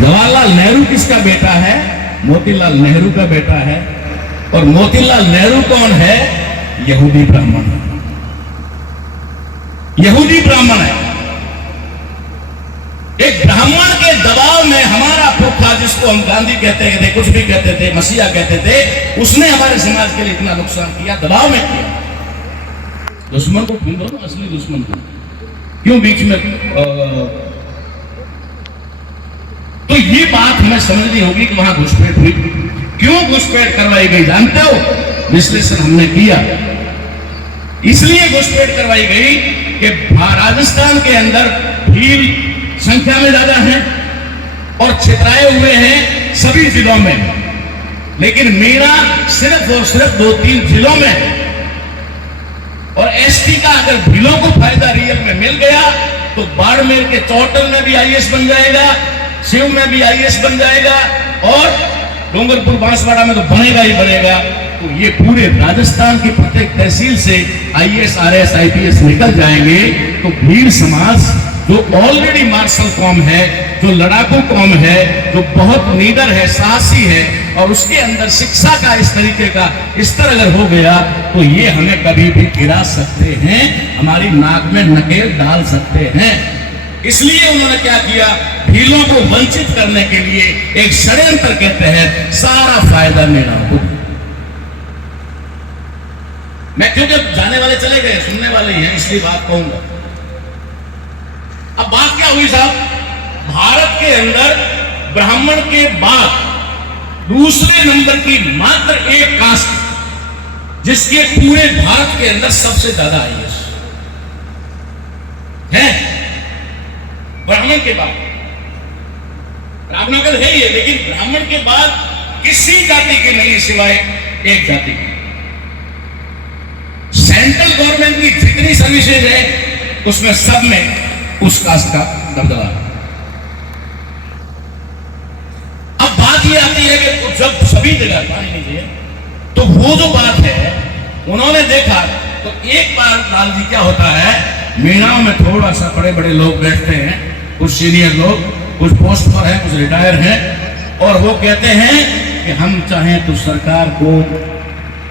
जवाहरलाल नेहरू किसका बेटा है? मोतीलाल नेहरू का बेटा है। और मोतीलाल नेहरू कौन है? यहूदी ब्राह्मण। यहूदी ब्राह्मण है। एक ब्राह्मण के दबाव में हमारा पुरखा, जिसको हम गांधी कहते थे, कुछ भी कहते थे, मसीहा कहते थे, उसने हमारे समाज के लिए इतना नुकसान किया, दबाव में किया। दुश्मन को ढूंढो ना, असली दुश्मन को, क्यों बीच में तो ये बात हमें समझनी होगी कि वहां घुसपैठ हुई, क्यों घुसपैठ करवाई गई जानते हो? विश्लेषण हमने किया। इसलिए घुसपैठ करवाई गई कि राजस्थान के अंदर भील संख्या में ज्यादा है और छितराए हुए हैं सभी जिलों में, लेकिन मेरा सिर्फ और सिर्फ 2-3 जिलों में है। और एसटी का अगर भीलों को फायदा रियल में मिल गया तो बाड़मेर के चौटल में भी आईएएस बन जाएगा, शिव में भी आईएएस बन जाएगा, और डूंगरपुर बांसवाड़ा में तो बनेगा ही बनेगा। तो ये पूरे राजस्थान की प्रत्येक तहसील से आईएएस, आरएएस, आईपीएस निकल जाएंगे। तो भील समाज जो ऑलरेडी मार्शल कौम है, जो लड़ाकू कौम है, जो बहुत नीडर है, साहसी है, और उसके अंदर शिक्षा का इस तरीके का स्तर अगर हो गया तो ये हमें कभी भी गिरा सकते हैं, हमारी नाक में नकेल डाल सकते हैं। इसलिए उन्होंने क्या किया? भीलों को वंचित करने के लिए एक षड्यंत्र के तहत सारा फायदा मेरा हो। मैं क्योंकि जाने वाले चले गए, सुनने वाले ही हैं, इसलिए बात कहूंगा। अब बात क्या हुई साहब? भारत के अंदर ब्राह्मण के बाद दूसरे नंबर की मात्र एक कास्ट जिसके पूरे भारत के अंदर सबसे ज्यादा आईएएस है, ब्राह्मण के बाद। ब्राह्मण का है ही है, लेकिन ब्राह्मण के बाद किसी जाति के नहीं सिवाय एक जाति की। सेंट्रल गवर्नमेंट की जितनी सर्विसेज है उसमें सब में उस कास्ट का दबदबा। अब बात ये आती है कि जब सभी जगह पानी लीजिए तो वो जो बात है उन्होंने देखा, तो एक बार लाल जी क्या होता है, मीणाओं में थोड़ा सा बड़े बड़े लोग बैठते हैं, कुछ सीनियर लोग, कुछ पोस्ट पर हैं, कुछ रिटायर हैं, और वो कहते हैं कि हम चाहें तो सरकार को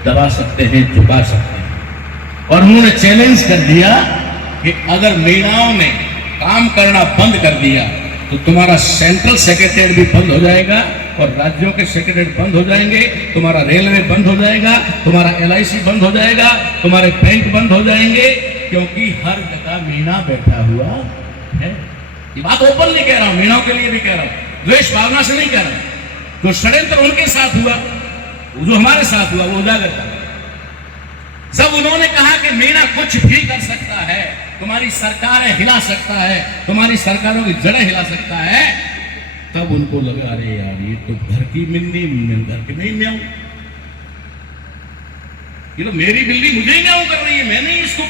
दबा सकते हैं, झुका सकते हैं। और उन्होंने चैलेंज कर दिया कि अगर मीणाओं ने काम करना बंद कर दिया तो तुम्हारा सेंट्रल सेक्रेटरीट भी बंद हो जाएगा और राज्यों के सेक्रेटरीट बंद हो जाएंगे, तुम्हारा रेलवे बंद हो जाएगा, तुम्हारा एलआईसी बंद हो जाएगा, तुम्हारे बैंक बंद हो जाएंगे, क्योंकि हर जगह मीणा बैठा हुआ है। ये बात ओपन नहीं कह रहा हूं, मीणाओं के लिए भी कह रहा हूं, द्वेष भावना से नहीं कह रहा हूं। जो षड्यंत्र उनके साथ हुआ, जो हमारे साथ हुआ, वो उजागर था। सब उन्होंने कहा कि मीणा कुछ भी कर सकता है, तुम्हारी सरकारें हिला सकता है, तुम्हारी सरकारों की जड़ें हिला सकता है। तब उनको लगा, अरे यार ये तो घर की बिल्ली, घर की नहीं म्याऊं, ये तो मेरी बिल्ली मुझे ही म्याऊं कर रही है, मैंने इसको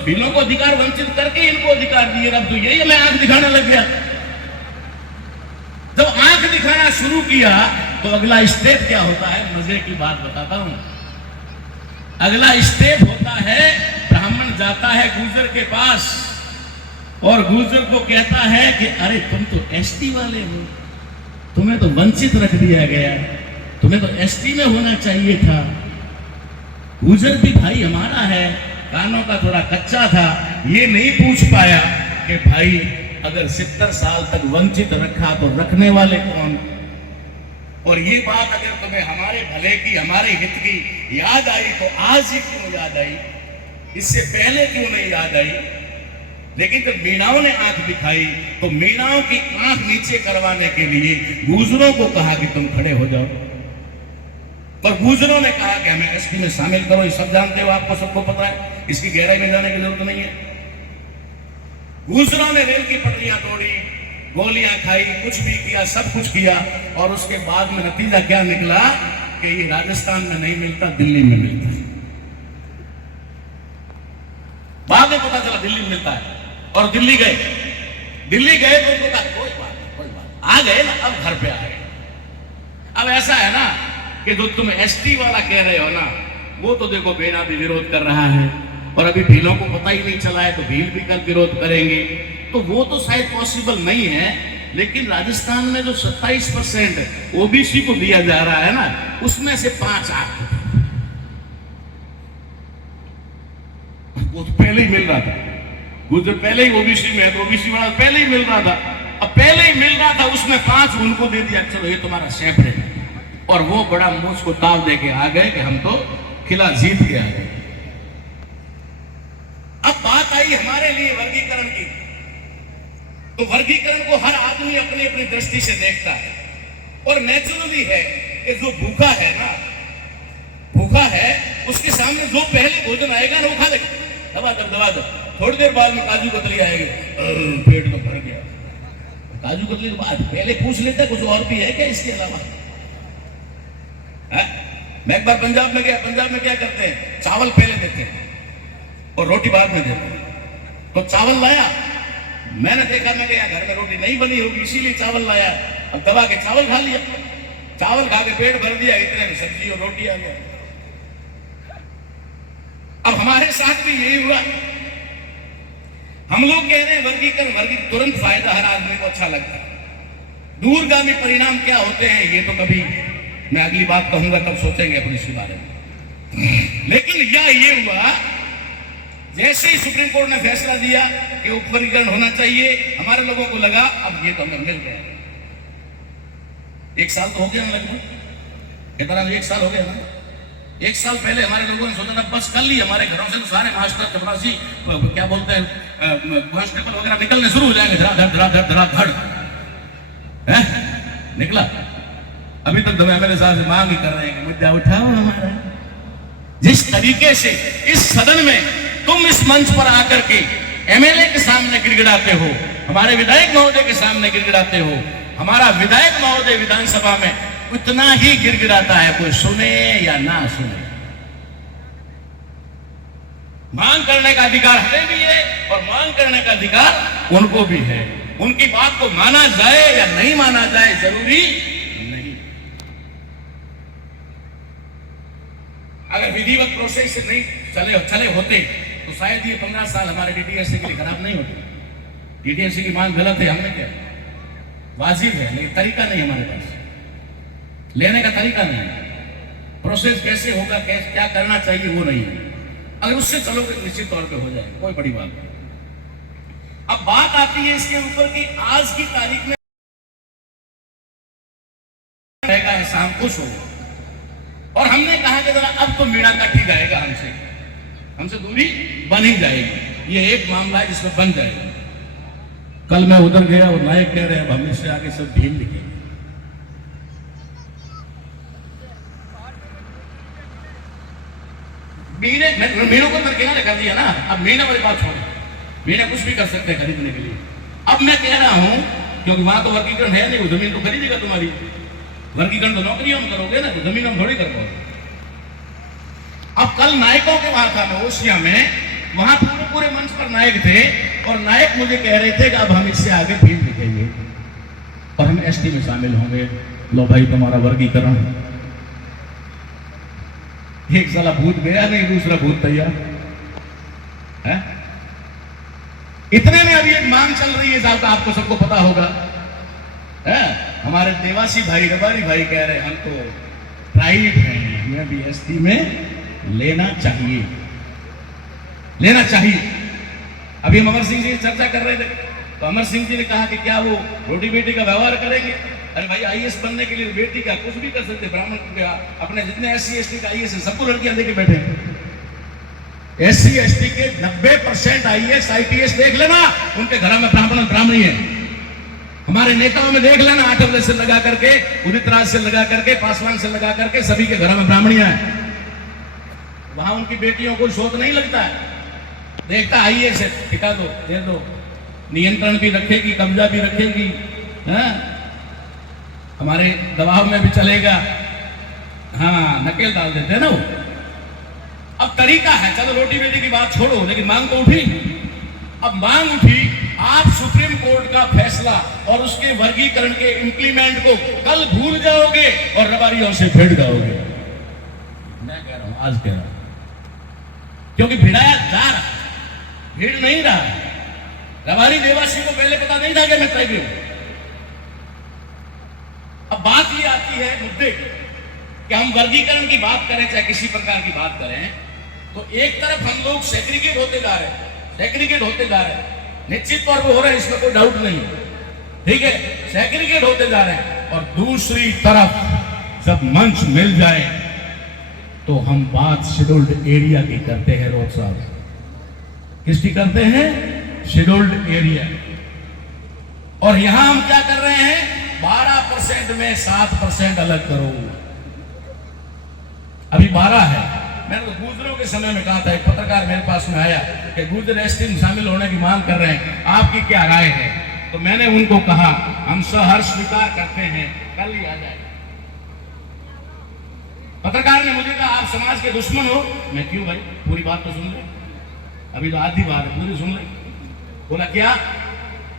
भीलों को अधिकार वंचित करके इनको अधिकार दिए। अब तो यही मैं आंख दिखाने लग गया। जब आंख दिखाना शुरू किया तो अगला स्टेप क्या होता है, मजे की बात बताता हूं। अगला स्टेप होता है, ब्राह्मण जाता है गुर्जर के पास और गुर्जर को कहता है कि अरे तुम तो एसटी वाले हो, तुम्हें तो वंचित रख दिया गया, तुम्हें तो एसटी में होना चाहिए था। गुर्जर भी भाई हमारा है, कानों का थोड़ा कच्चा था, ये नहीं पूछ पाया कि भाई अगर 70 साल तक वंचित रखा तो रखने वाले कौन। और ये बात अगर तुम्हें हमारे भले की, हमारे हित की याद आई तो आज ही क्यों याद आई, इससे पहले क्यों नहीं याद आई। लेकिन जब मीणाओं ने आंख दिखाई तो मीणाओं की आंख नीचे करवाने के लिए गुर्जरों को कहा कि तुम खड़े हो जाओ, पर गुर्जरों ने कहा कि हमें एसटी में शामिल करो। ये सब जानते हो, आपको सबको पता है, इसकी गहराई में जाने की जरूरत नहीं है। गुर्जरों ने रेल की पटरियां तोड़ी, गोलियां खाई, कुछ भी किया, सब कुछ किया, और उसके बाद में नतीजा क्या निकला कि ये राजस्थान में नहीं मिलता, दिल्ली में मिलता है। बाद में पता चला दिल्ली में मिलता है, और दिल्ली गए तो उनको कहा कोई बात नहीं, कोई बात, आ गए ना, अब घर पे आ गए। अब ऐसा है ना कि जो तुम एसटी वाला कह रहे हो ना, वो तो देखो बेना भी विरोध कर रहा है, और अभी भीलों को पता ही नहीं चला है तो भील भी कल विरोध करेंगे, तो वो तो शायद पॉसिबल नहीं है। लेकिन राजस्थान में जो 27% ओबीसी को दिया जा रहा है ना, उसमें से 5 आप वो तो पहले ही मिल रहा था। गुजर पहले ही ओबीसी में है तो ओबीसी वाला पहले ही मिल रहा था। अब पहले ही मिल रहा था, उसमें 5 उनको दे दिया, चलो ये तुम्हारा शेफ है। और वो बड़ा मुझ को ताव दे के आ गए कि हम तो किला जीत के आ गए। अब बात आई हमारे लिए वर्गीकरण की, तो वर्गीकरण को हर आदमी अपनी अपनी दृष्टि से देखता है। और नेचुरली है कि जो भूखा है ना, भूखा है, उसके सामने जो पहले भोजन आएगा ना वो खा लेगा, दबा दो। थोड़ी देर बाद में काजू कतली आएगी, पेट तो भर गया। काजू कतली के बाद पहले पूछ लेता है कुछ और भी है क्या इसके अलावा। मैं एक बार पंजाब में गया, पंजाब में क्या करते हैं, चावल पहले देते हैं और रोटी बाद में देते हैं। तो चावल लाया, मैंने देखा, मैं गया घर में रोटी नहीं बनी होगी इसीलिए चावल लाया। अब दबा के चावल खा लिया, चावल खा के पेट भर दिया, इतने में सब्जी और रोटी आ गया। अब हमारे साथ भी यही हुआ। हम लोग कह रहे हैं वर्गीकरण, तुरंत फायदा हर आदमी को अच्छा लगता है। दूरगामी परिणाम क्या होते हैं ये तो कभी मैं अगली बात कहूंगा, तब सोचेंगे अपन इसके बारे में। लेकिन ये हुआ, जैसे ही सुप्रीम कोर्ट ने फैसला दिया कि उपवर्गीकरण होना चाहिए, हमारे लोगों को लगा अब ये तो हमें मिल गया। 1 साल तो हो गया ना, लगभग इतना 1 साल हो गया ना। 1 साल पहले हमारे लोगों ने सोचा था बस कर ली, हमारे घरों से तो सारे मास्टर चपरासी क्या बोलते हैं कांस्टेबल वगैरह निकलने शुरू हो जाएंगे, धड़ निकला। अभी तक तो एमएलए साहब से मांग ही कर रहे हैं कि मुद्दा उठाओ हमारा। जिस तरीके से इस सदन में तुम इस मंच पर आकर के एमएलए के सामने गिड़गिड़ाते हो, हमारे विधायक महोदय के सामने गिड़गिड़ाते हो, हमारा विधायक महोदय विधानसभा में उतना ही गिड़गिड़ाता है, कोई सुने या ना सुने। मांग करने का अधिकार हमें भी है और मांग करने का अधिकार उनको भी है। उनकी बात को माना जाए या नहीं माना जाए जरूरी नहीं। अगर विधिवत प्रोसेस से नहीं चले होते तो शायद ये 15 साल हमारे डीटीएससी के लिए खराब नहीं होते। डीटीएससी की मांग गलत है, हमने क्या वाजिब है, लेकिन तरीका नहीं हमारे पास, लेने का तरीका नहीं है। प्रोसेस कैसे होगा, कैसे क्या करना चाहिए वो नहीं है। अगर उससे चलोगे तो निश्चित तौर पे हो जाएगा, कोई बड़ी बात नहीं। अब बात आती है इसके ऊपर कि आज की तारीख में है शाम खुश होगा, और हमने कहा कि जरा अब तो मीणा काठी गाएगा, हमसे दूरी बन ही जाएगी। ये एक मामला है जिसमें बन जाएगा। कल मैं उधर गया और नायक कह रहे हैं हम इससे आगे सब भीम लिखेंगे। मीणों को किनारे कर दिया ना, अब मीणा वाली बात छोड़, मीणा कुछ भी कर सकते हैं खरीदने के लिए। अब मैं कह रहा हूं क्योंकि वहां तो वर्गीकरण है नहीं, वो जमीन तो खरीदेगा तुम्हारी। वर्गीकरण तो नौकरियों में करोगे ना, तो जमीन हम थोड़ी कर पाओगे। अब कल नायकों के वहां था मैं ओसिया में, वहां पूरे मंच पर नायक थे और नायक मुझे कह रहे थे कि अब हम इससे आगे भीम लिखेंगे और हम एसटी में शामिल होंगे। लो भाई तुम्हारा वर्गीकरण। एक साला भूत गया नहीं, दूसरा भूत तैयार है। इतने में अभी एक मांग चल रही है साहब, आपको सबको पता होगा है? हमारे देवासी भाई, रबारी भाई कह रहे हैं हम तो ट्राइब हैं, हमें भी एसटी में लेना चाहिए। अभी हम अमर सिंह जी चर्चा कर रहे थे, तो अमर सिंह जी ने कहा कि क्या वो रोटी बेटी का व्यवहार करेंगे। अरे भाई आईएएस बनने के लिए बेटी का कुछ भी कर सकते, ब्राह्मण अपने जितने एससी एसटी का आईएएस है सबको लड़कियां लेके बैठे। एससी एसटी के 90% आईएएस आईपीएस देख लेना, उनके घरों में ब्राह्मणी है। हमारे नेताओं में देख लेना, आठवले से लगा करके, उदित राज से लगा करके, पासवान से लगा करके, सभी के घरों में ब्राह्मणियां हैं। वहां उनकी बेटियों को शोध नहीं लगता है, देखता आईएएस है, टिका दो, दे दो, नियंत्रण भी रखेगी, कब्जा भी रखेगी, हमारे दबाव में भी चलेगा। हाँ, नकेल डाल देते हैं ना वो। अब तरीका है, चलो रोटी बेटी की बात छोड़ो, लेकिन मांग तो उठी। अब मांग उठी, आप सुप्रीम कोर्ट का फैसला और उसके वर्गीकरण के इंप्लीमेंट को कल भूल जाओगे और रबारियों से भिड़ जाओगे। मैं कह रहा हूं, आज कह रहा हूं, क्योंकि भिड़ाया जा रहा, भीड़ नहीं रहा। रबारी देवासी को पहले पता नहीं था कि मैं ट्राइब हूं, आती है मुद्दे कि हम वर्गीकरण की बात करें चाहे किसी प्रकार की बात करें, तो एक तरफ हम लोग सेग्रीगेट होते जा रहे हैं, निश्चित तौर पर हो रहे हैं, इसमें कोई डाउट नहीं, ठीक है, सेग्रीगेट होते जा रहे हैं। और दूसरी तरफ जब मंच मिल जाए तो हम बात शेड्यूल्ड एरिया की करते हैं। रोज साहब किसकी करते हैं? Scheduled area. और यहां हम क्या कर रहे हैं? 12% में 7% अलग करो। अभी 12 है। मैंने तो गुजरों के समय में कहा था, एक पत्रकार मेरे पास में आया कि गुजर एसटी में शामिल होने की मांग कर रहे हैं, आपकी क्या राय है? तो मैंने उनको कहा हम सहर्ष स्वीकार करते हैं, कल ही आ जाए। पत्रकार ने मुझे कहा आप समाज के दुश्मन हो। मैं क्यों भाई, पूरी बात तो सुन ले, अभी तो आधी बात है, पूरी सुन ले। बोला क्या?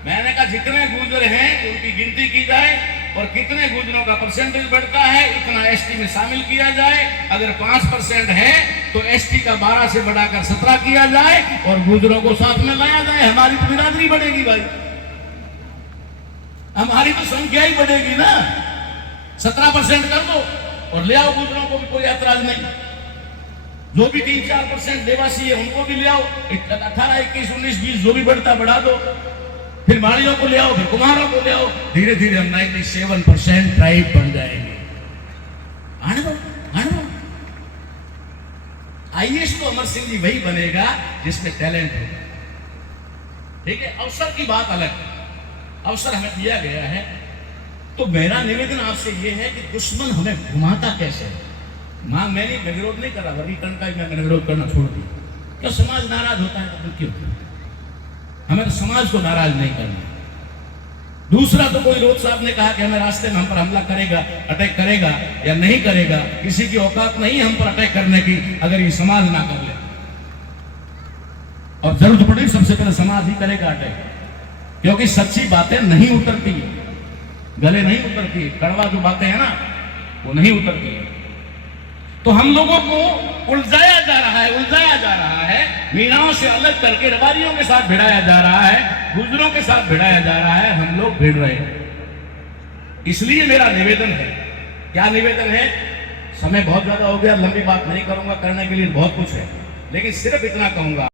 मैंने कहा जितने गुजर हैं उनकी गिनती की जाए और कितने गुजरों का परसेंटेज बढ़ता है इतना एसटी में शामिल किया जाए। अगर 5% है तो एसटी का 12 से बढ़ाकर 17 किया जाए और गुजरों को साथ में लाया जाए। हमारी तो बिरादरी बढ़ेगी भाई, हमारी तो संख्या ही बढ़ेगी ना। 17% कर दो और ले आओ गुजरों को भी, कोई ऐतराज नहीं। जो भी 3-4% देवासी है उनको भी ले आओ, 18, 21, 19, 20 जो भी बढ़ता बढ़ा दो। फिर माड़ियों को ले आओ, फिर कुम्हारों को ले आओ, धीरे धीरे हम 97% ट्राइब बन जाएंगे। आने दो। आईएएस तो अमर सिंह जी वही बनेगा जिसमें टैलेंट हो, ठीक है। अवसर की बात अलग, अवसर हमें दिया गया है। तो मेरा निवेदन आपसे यह है कि दुश्मन हमें घुमाता कैसे है। मैं विरोध नहीं कर रहा, वर्गीकरण का मैंने विरोध करना छोड़ दिया। क्यों? समाज नाराज होता है तो फिर क्यों? हमें तो समाज को नाराज नहीं करना। दूसरा, तो कोई रोज साहब ने कहा कि हमें रास्ते में हम पर हमला करेगा, अटैक करेगा या नहीं करेगा, किसी की औकात नहीं हम पर अटैक करने की अगर ये समाज ना कर ले। और जरूरत पड़े सबसे पहले समाज ही करेगा अटैक, क्योंकि सच्ची बातें नहीं उतरती, गले नहीं उतरती, कड़वा जो बातें हैं ना वो नहीं उतरती। तो हम लोगों को उलझाया जा रहा है, मीणाओं से अलग करके रबारियों के साथ भिड़ाया जा रहा है, गुजरों के साथ भिड़ाया जा रहा है, हम लोग भिड़ रहे हैं। इसलिए मेरा निवेदन है, क्या निवेदन है? समय बहुत ज्यादा हो गया, लंबी बात नहीं करूंगा, करने के लिए बहुत कुछ है, लेकिन सिर्फ इतना कहूंगा।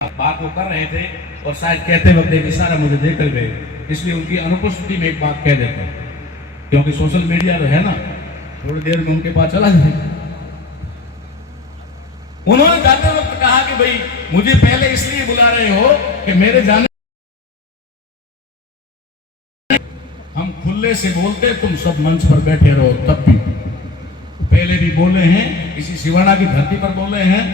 बात वो कर रहे थे और शायद कहते वक्त एक इशारा मुझे देकर गए, इसलिए उनकी अनुपस्थिति में एक बात कह देता हूं, क्योंकि सोशल मीडिया तो है ना, थोड़ी देर में उनके पास चला जाए। उन्होंने जाते वक्त कहा कि भाई मुझे पहले इसलिए बुला रहे हो कि मेरे जाने हम खुले से बोलते, तुम सब मंच पर बैठे रहो। तब भी पहले भी बोले हैं, इसी सिवाना की धरती पर बोले हैं,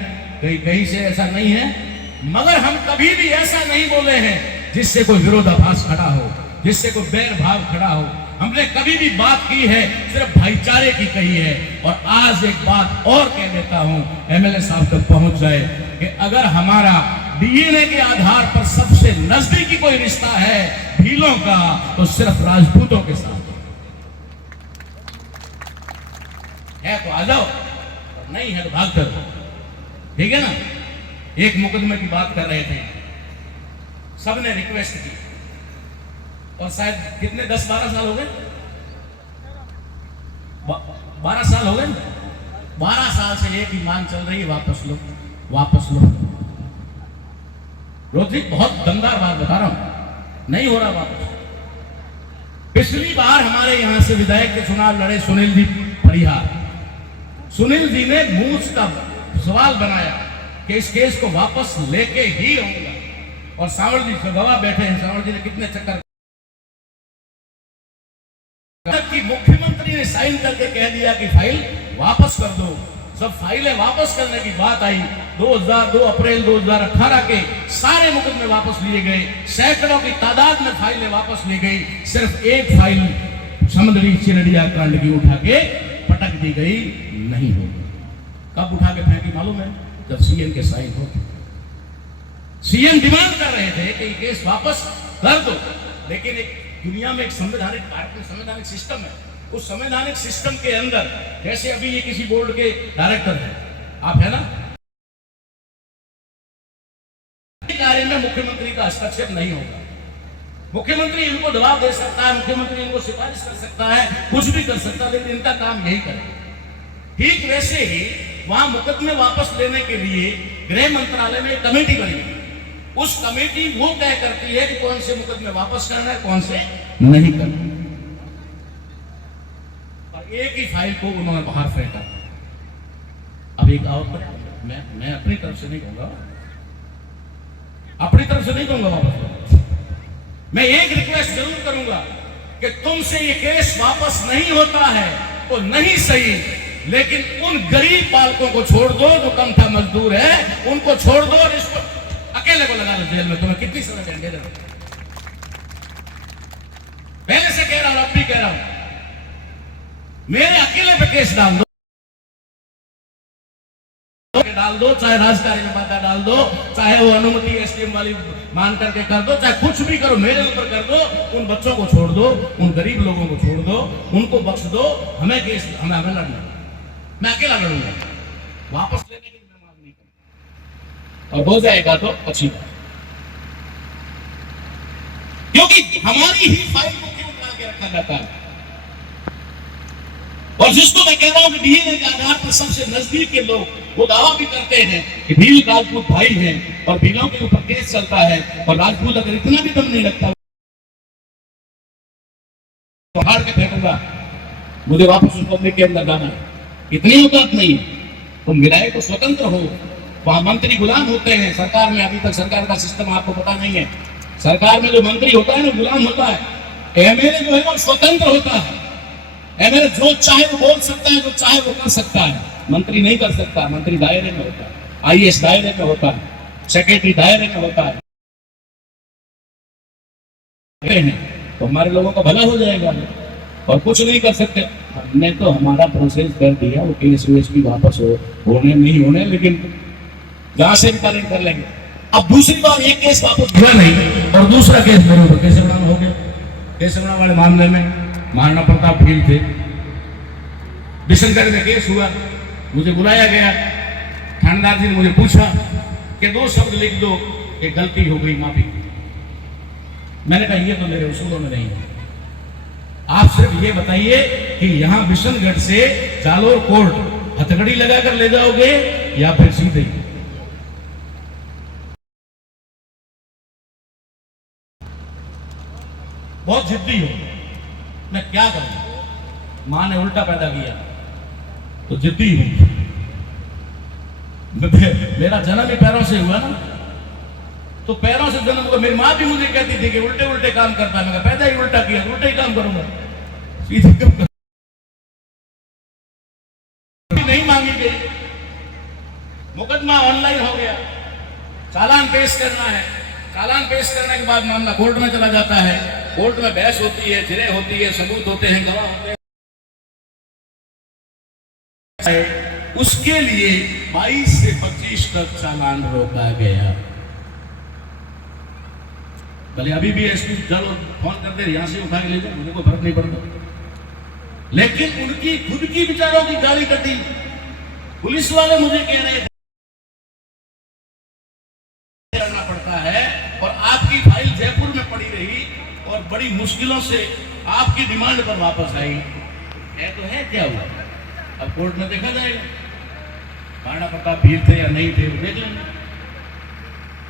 कहीं से ऐसा नहीं है, मगर हम कभी भी ऐसा नहीं बोले हैं जिससे कोई विरोधाभास खड़ा हो, जिससे कोई बैर भाव खड़ा हो। हमने कभी भी बात की है सिर्फ भाईचारे की कही है। और आज एक बात और कह देता हूं, एमएलए साहब तक पहुंच जाए, कि अगर हमारा डीएनए के आधार पर सबसे नजदीकी कोई रिश्ता है भीलों का, तो सिर्फ राजपूतों के साथ है। तो आ जाओ, नहीं है तो भाग कर, ठीक है ना। एक मुकदमे की बात कर रहे थे, सबने रिक्वेस्ट की, और शायद कितने 10-12 साल हो गए, 12 साल हो गए, 12 साल से एक ही मांग चल रही है, वापस लो, वापस लो। रोहित बहुत दमदार बात बता रहा हूं, नहीं हो रहा वापस। पिछली बार हमारे यहां से विधायक के चुनाव लड़े सुनील जी परिहार, सुनील जी ने मूछ का सवाल बनाया कि इस केस को वापस लेके ही रहूंगा, और सावड़ जी गवाह बैठे हैं, सावड़ जी ने कितने चक्कर कि मुख्यमंत्री ने साइन करके कह दिया कि फाइल वापस कर दो। जब फाइलें वापस करने की बात आई, 2 अप्रैल 2018 के सारे मुकदमे वापस लिए गए, सैकड़ों की तादाद में फाइलें वापस ली गई, सिर्फ एक फाइल समंदरी चिरडिया कांड की उठा के पटक दी गई। नहीं होगी, कब उठा के फेंकी मालूम है? जब सीएम के साइन हो। सीएम डिमांड कर रहे थे कि केस वापस कर दो, लेकिन एक दुनिया में एक संवैधानिक सिस्टम है, उस संवैधानिक सिस्टम के अंदर, जैसे अभी ये किसी बोर्ड के डायरेक्टर हैं, आप है ना, कार्य में मुख्यमंत्री का हस्तक्षेप नहीं होगा। मुख्यमंत्री इनको दबाव दे सकता है, मुख्यमंत्री इनको सिफारिश कर सकता है, कुछ भी कर सकता है, लेकिन इनका काम यही करे। ठीक वैसे ही वहां मुकदमे वापस लेने के लिए गृह मंत्रालय में एक कमेटी बनी। उस कमेटी वो तय करती है कि कौन से मुकदमे वापस करना है, कौन से नहीं करना। और एक ही फाइल को उन्होंने बाहर फेंका। अब एक और मैं अपनी तरफ से नहीं कहूंगा, अपनी तरफ से नहीं कहूंगा वापस। मैं एक रिक्वेस्ट जरूर करूंगा कि तुमसे ये केस वापस नहीं होता है तो नहीं सही, लेकिन उन गरीब बालकों को छोड़ दो जो कमठा मजदूर है, उनको छोड़ दो और इसको अकेले को लगा दो जेल में। तुम्हें कितनी सजा देंगे? पहले से कह रहा हूं, अब भी कह रहा हूं, मेरे अकेले पे केस डाल दो, चाहे राजकारी में बाधा डाल दो, चाहे वो अनुमति एसडीएम वाली मान करके कर दो, चाहे कुछ भी करो, मेरे ऊपर कर दो। उन बच्चों को छोड़ दो, उन गरीब लोगों को छोड़ दो, उनको बख्श दो। हमें केस हमें लड़ना, मैं अकेला लड़ूंगा, वापस लेने की मैं मांग नहीं करूंगा। और हो जाएगा तो अच्छी बात, क्योंकि हमारी ही फाइल को क्यों बना के रखा जाता है। और जिसको मैं कह रहा हूं कि डीएनए के आधार पर सबसे नजदीक के लोग वो दावा भी करते हैं कि भील राजपूत भाई हैं और भीलों के ऊपर केस चलता है, और राजपूत अगर इतना भी दम नहीं लगता तो हार के फेंकूंगा, मुझे वापस उस बदले के अंदर जाना है, इतनी औकात नहीं। तुम विधायक को स्वतंत्र हो, वहां मंत्री गुलाम होते हैं। सरकार में अभी तक सरकार का सिस्टम आपको पता नहीं है। सरकार में जो मंत्री होता है ना गुलाम होता है, एमएलए जो है वो स्वतंत्र होता है। एमएलए जो चाहे वो बोल सकता है, जो चाहे वो कर सकता है। मंत्री नहीं कर सकता, मंत्री दायरे में होता है, आईएएस दायरे में होता है, सेक्रेटरी दायरे में होता है। तो हमारे लोगों का भला हो जाएगा और कुछ नहीं कर सकते। हमने तो हमारा प्रोसेस कर दिया, वो केस वेस भी वापस होने नहीं होने, लेकिन जहां से भी कर लेंगे। अब दूसरी बार एक केस वापस हुआ नहीं और दूसरा केस मेरे ऊपर कैसे बना हो गया। केसवड़ा वाले मामले में महाराणा प्रताप भील थे, बिशनगढ़ में केस हुआ, मुझे बुलाया गया, थानेदार जी ने मुझे पूछा कि 2 शब्द लिख दो कि गलती हो गई, माफी। मैंने कहा ये तो मेरे उसूलों में नहीं है, आप सिर्फ ये बताइए कि यहां बिशनगढ़ से जालोर कोर्ट हथकड़ी लगाकर ले जाओगे या फिर सीधे। बहुत जिद्दी हो, मैं क्या करूं, मां ने उल्टा पैदा किया तो जिद्दी हूं। मेरा जन्म ही पैरों से हुआ ना, तो पैरों से जन्म हुआ। मेरी मां भी मुझे कहती थी कि उल्टे उल्टे काम करता है। मैं पैदा ही उल्टा किया, उल्टे ही काम करूंगा, सीधे क्यों कर? नहीं मांगी गई, मुकदमा ऑनलाइन हो गया, चालान पेश करना है, चालान पेश करने के बाद मामला कोर्ट में चला जाता है, कोर्ट में बहस होती है, जिरह होती है, सबूत होते हैं, गवाह होते हैं। उसके लिए 22 से 25 तक चालान रोका गया। भले अभी भी एसपी चलो फोन करते यहां से उठा के ले जाओ, मुझे कोई फर्क नहीं पड़ता, लेकिन उनकी खुद की विचारों की गाली कटी। पुलिस वाले मुझे कह रहे थे करना पड़ता है, और आपकी फाइल जयपुर में पड़ी रही और बड़ी मुश्किलों से आपकी डिमांड पर वापस आई है। तो है क्या हुआ, अब कोर्ट में देखा जाएगा, महाराणा प्रताप भील थे या नहीं थे वो देख लेंगे।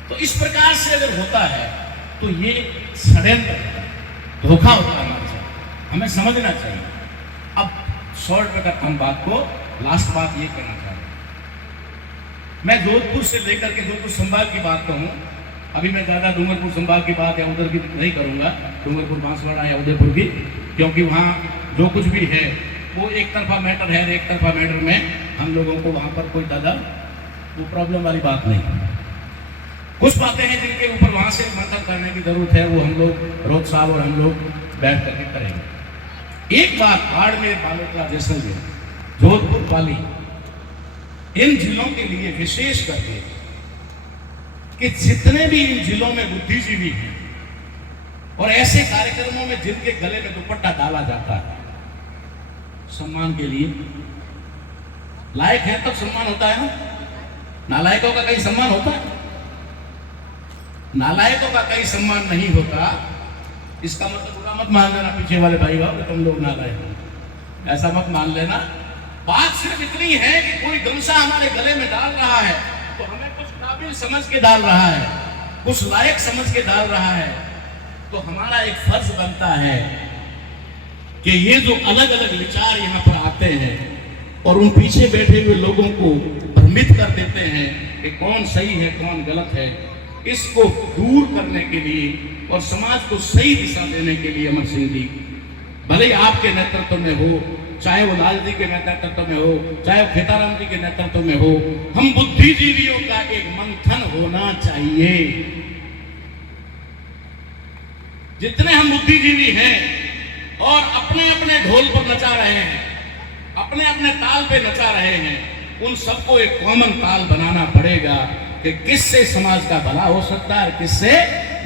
तो इस प्रकार से अगर होता है तो ये षड्यंत्र, धोखा होता है हमारे साथ, हमें समझना चाहिए। अब शॉर्ट में करता हूं बात को, लास्ट बात ये कहना चाहता हूं, मैं जोधपुर से लेकर के जोधपुर संभाग की बात कहूं, अभी मैं ज्यादा डूंगरपुर संभाग की बात या उधर की नहीं करूंगा, डूंगरपुर बांसवाड़ा या उदयपुर की, क्योंकि वहां जो कुछ भी है वो एक तरफा मैटर है। एक तरफा मैटर में हम लोगों को वहां पर कोई ज्यादा वो प्रॉब्लम वाली बात नहीं। कुछ बातें हैं जिनके ऊपर वहां से मंथन करने की जरूरत है, वो हम लोग रोज साहब और हम लोग बैठ करके करेंगे। एक बात, बाड़मेर, बालोतरा, जैसलमेर, जोधपुर, पाली, इन जिलों के लिए विशेष करके कि जितने भी इन जिलों में बुद्धिजीवी हैं और ऐसे कार्यक्रमों में जिनके गले में दुपट्टा डाला जाता है, सम्मान के लिए लायक है तब सम्मान होता है ना। नालायकों का कहीं सम्मान होता है? नालायकों का कहीं सम्मान नहीं होता। इसका मतलब बुरा मत मान लेना पीछे वाले भाई बाबू कि तुम लोग ना लाए, ऐसा मत मान लेना। बात सिर्फ इतनी है कि कोई गमछा हमारे गले में डाल रहा है तो हमें कुछ काबिल समझ के डाल रहा है, कुछ लायक समझ के डाल रहा है, तो हमारा एक फर्ज बनता है कि ये जो अलग अलग विचार यहाँ पर आते हैं और उन पीछे बैठे हुए लोगों को भ्रमित कर देते हैं कि कौन सही है कौन गलत है, इसको दूर करने के लिए और समाज को सही दिशा देने के लिए अमर सिंह जी भले ही आपके नेतृत्व में हो, चाहे वो लाल जी के नेतृत्व में हो, चाहे वो खेताराम जी के नेतृत्व में हो, हम बुद्धिजीवियों का एक मंथन होना चाहिए। जितने हम बुद्धिजीवी हैं और अपने अपने ढोल पर नचा रहे हैं, अपने अपने ताल पे नचा रहे हैं, उन सबको एक कॉमन ताल बनाना पड़ेगा कि किससे समाज का भला हो सकता है, किससे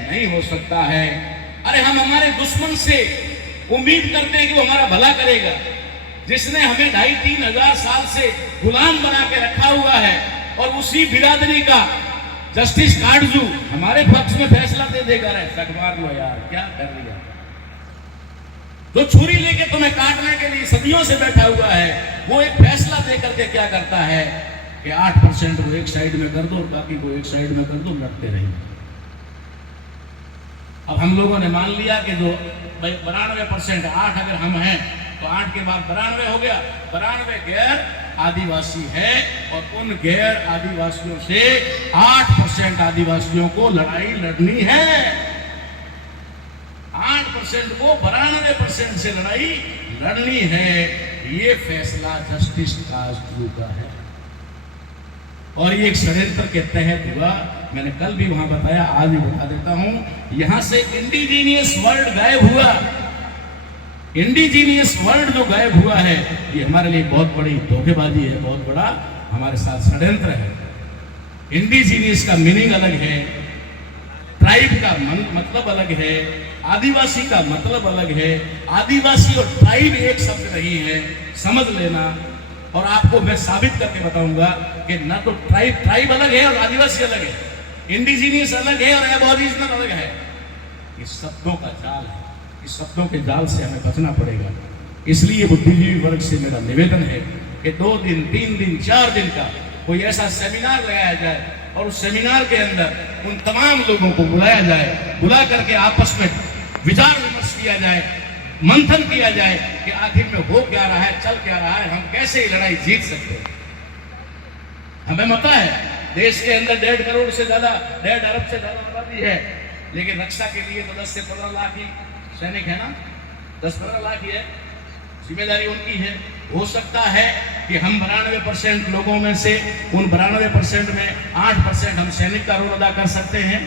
नहीं हो सकता है। अरे हम हमारे दुश्मन से उम्मीद करते हैं कि वो हमारा भला करेगा, जिसने हमें 2,500-3 हजार साल से गुलाम बना के रखा हुआ है, और उसी बिरादरी का जस्टिस काटजू हमारे पक्ष में फैसला दे देगा। रे सट मार लो यार, क्या कर लिया। जो छुरी लेके तुम्हें काटने के लिए सदियों से बैठा हुआ है, वो एक फैसला दे करके क्या करता है कि 8% को एक साइड में कर दो और बाकी को एक साइड में कर दो, लड़ते रहिए। अब हम लोगों ने मान लिया कि जो 92%, 8 अगर हम हैं तो 8 के बाद 92 हो गया। 92 गैर आदिवासी है और उन गैर आदिवासियों से 8% आदिवासियों को लड़ाई लड़नी है। 8% को 92% से लड़ाई लड़नी है। ये फैसला जस्टिस काटजू का है और ये एक षड्यंत्र के तहत हुआ। मैंने कल भी वहां बताया, आज भी बता देता हूं। यहां से इंडिजीनियस वर्ड गायब हुआ। इंडिजीनियस वर्ड जो गायब हुआ है, ये हमारे लिए बहुत बड़ी धोखेबाजी है, बहुत बड़ा हमारे साथ षड्यंत्र है। इंडिजीनियस का मीनिंग अलग है, ट्राइब का मतलब अलग है, आदिवासी का मतलब अलग है। आदिवासी और ट्राइब एक शब्द नहीं है, समझ लेना। और आपको मैं साबित करके बताऊंगा कि ना तो ट्राइब अलग है और आदिवासी अलग है, इंडिजीनियस अलग है और एबोरिजिनल अलग है। ये शब्दों का जाल है, इस शब्दों के जाल से हमें बचना पड़ेगा। इसलिए बुद्धिजीवी वर्ग से मेरा निवेदन है कि 2 दिन, 3 दिन, 4 दिन का कोई ऐसा सेमिनार लगाया जाए और उस सेमिनार के अंदर उन तमाम लोगों को बुलाया जाए, बुला करके आपस में विचार विमर्श किया जाए, मंथन किया जाए कि आखिर में हो क्या रहा है, चल क्या रहा है, हम कैसे ये लड़ाई जीत सकते हैं। हमें पता है देश के अंदर 1.5 करोड़ से ज्यादा, 1.5 अरब से ज्यादा आबादी है, लेकिन रक्षा के लिए तो 10 से 15 लाख ही सैनिक है ना, 10-15 लाख ही है। जिम्मेदारी उनकी है। हो सकता है कि हम 92% लोगों में से उन 92% में 8% हम सैनिक का रोल अदा कर सकते हैं,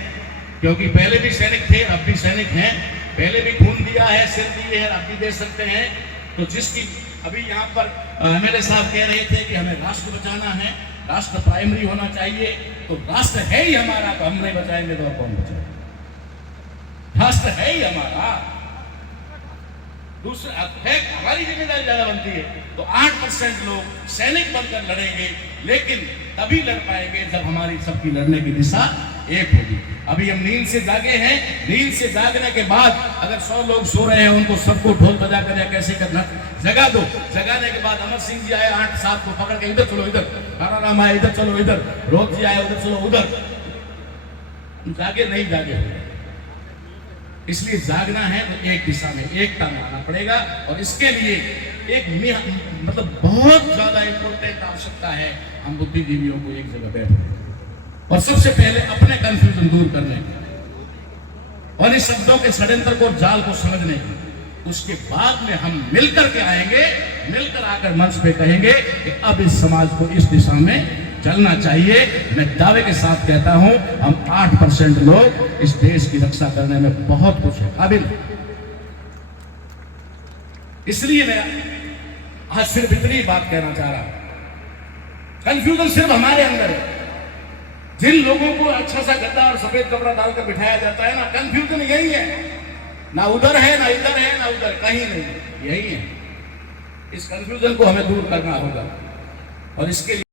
क्योंकि पहले भी सैनिक थे, अब भी सैनिक हैं, पहले भी खून दिया है, सिर दिए हैं, अब भी दे सकते हैं। तो जिसकी अभी यहाँ पर एमएलए साहब कह रहे थे कि हमें राष्ट्र बचाना है, राष्ट्र प्राइमरी होना चाहिए, तो राष्ट्र है ही हमारा, तो हम नहीं बचाएंगे तो कौन बचाएगा। राष्ट्र है ही हमारा, दूसरा है, हमारी जिम्मेदारी ज्यादा बनती है। तो 8% लोग सैनिक बनकर लड़ेंगे, लेकिन तभी लड़ पाएंगे जब हमारी सबकी लड़ने की दिशा एक होगी। अभी हम नींद से जागे हैं, नींद से जागने के बाद अगर 100 लोग सो रहे हैं, उनको सबको ढोल बजा कर या कैसे करना जगा दो। जगाने के बाद अमर सिंह जी आए 8-7 को पकड़ के, इधर चलो इधर, राम आए इधर चलो इधर, रोज जी आए उधर चलो उधर। जागे नहीं जागे, इसलिए जागना है तो एक दिशा में एकता में आना पड़ेगा। और इसके लिए एक मतलब बहुत ज्यादा इंपॉर्टेंट आवश्यकता है, हम बुद्धिजीवियों को एक जगह बैठने और सबसे पहले अपने कंफ्यूजन दूर करने और इस शब्दों के षड्यंत्र को, जाल को समझने की। उसके बाद में हम मिलकर के आएंगे, मिलकर आकर मंच पे कहेंगे कि अब इस समाज को इस दिशा में चलना चाहिए। मैं दावे के साथ कहता हूं, हम 8% लोग इस देश की रक्षा करने में बहुत कुछ है काबिल। इसलिए मैं आज सिर्फ इतनी बात कहना चाह रहा हूं, कंफ्यूजन सिर्फ हमारे अंदर है। जिन लोगों को अच्छा सा गद्दा और सफेद कपड़ा डालकर बिठाया जाता है ना, कंफ्यूजन यही है, ना उधर है ना इधर है ना उधर, कहीं नहीं, यही है। इस कंफ्यूजन को हमें दूर करना होगा और इसके लिए